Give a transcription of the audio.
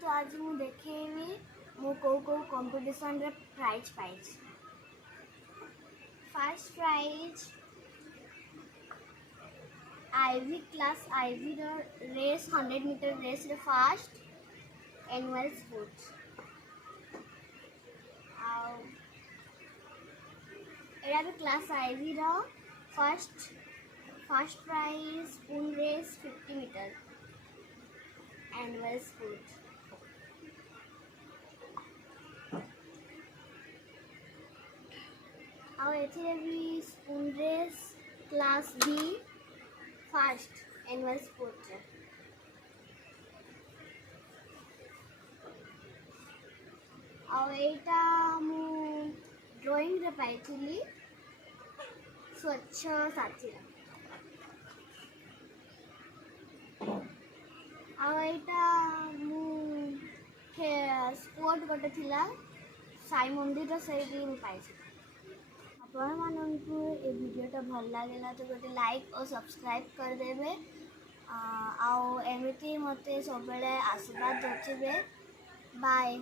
तो आज मु देखेबी मु को कंपटीशन रे प्राइज पाइज। First prize I V class I V race 100 metre race रे फर्स्ट एनुअल स्पोर्ट्स आउ एरा भी क्लास आईवी रो first prize spoon race 50 metre annual sports. आउ एथिरे भी spoon race class B first annual sports. आउ एटा मु ड्राइंग रे पाइथिली स्वच्छ साथी। आउ एटा मु स्पोर्ट गोटे थिला साई मंदिर से पाइछि। आपण माननकु ए वीडियोटा भल लागेला तो गोटे लाइक और सब्सक्राइब कर देबे। आउ एमिति मते सब बेले आशीर्वाद दउछिबे। बाय।